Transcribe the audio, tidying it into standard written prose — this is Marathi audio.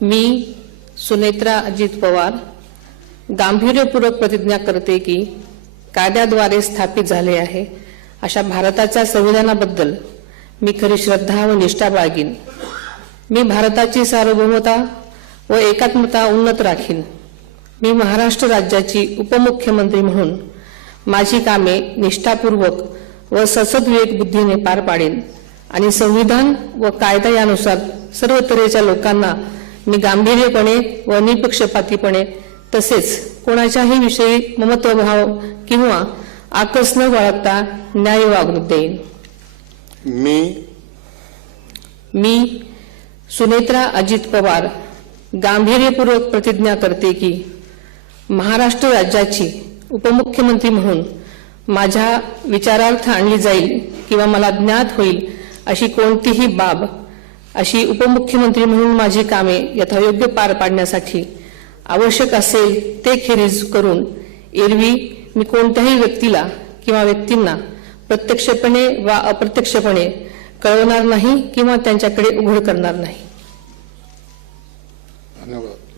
मी सुनेत्रा अजित पवार गांभीर्यपूर्वक प्रतिज्ञा करते की कायद्याद्वारे स्थापित झाले आहे अशा भारताच्या संविधानाबद्दल मी खरी श्रद्धा व निष्ठा बाळगीन। मी भारताची सार्वभौमता व एकात्मता उन्नत राखीन। मी महाराष्ट्र राज्याची उपमुख्यमंत्री म्हणून माझी कामे निष्ठापूर्वक व ससद्विवेक बुद्धीने पार पाडेन आणि संविधान व कायदा यानुसार सर्व तऱ्हेच्या लोकांना मी गांभीर्यपणे व निपक्षपातीपणे तसेच कोणाच्याही विषयी ममत्वभाव किंवा आकस न बाळगता न्याय वागणूक देईन। मी सुनेत्रा अजित पवार गांभीर्यपूर्वक प्रतिज्ञा करते की महाराष्ट्र राज्याची उपमुख्यमंत्री म्हणून माझ्या विचारार्थ आणली जाईल किंवा मला ज्ञात होईल अशी कोणतीही बाब अशी उपमुख्यमंत्री म्हणून माझी कामे यथायोग्य पार पाडण्यासाठी आवश्यक असेल ते खेरीज करून एरवी मी कोणत्याही व्यक्तीला किंवा व्यक्तींना प्रत्यक्षपणे वा अप्रत्यक्षपणे कळवणार नाही किंवा त्यांच्याकडे उघड करणार नाही। धन्यवाद।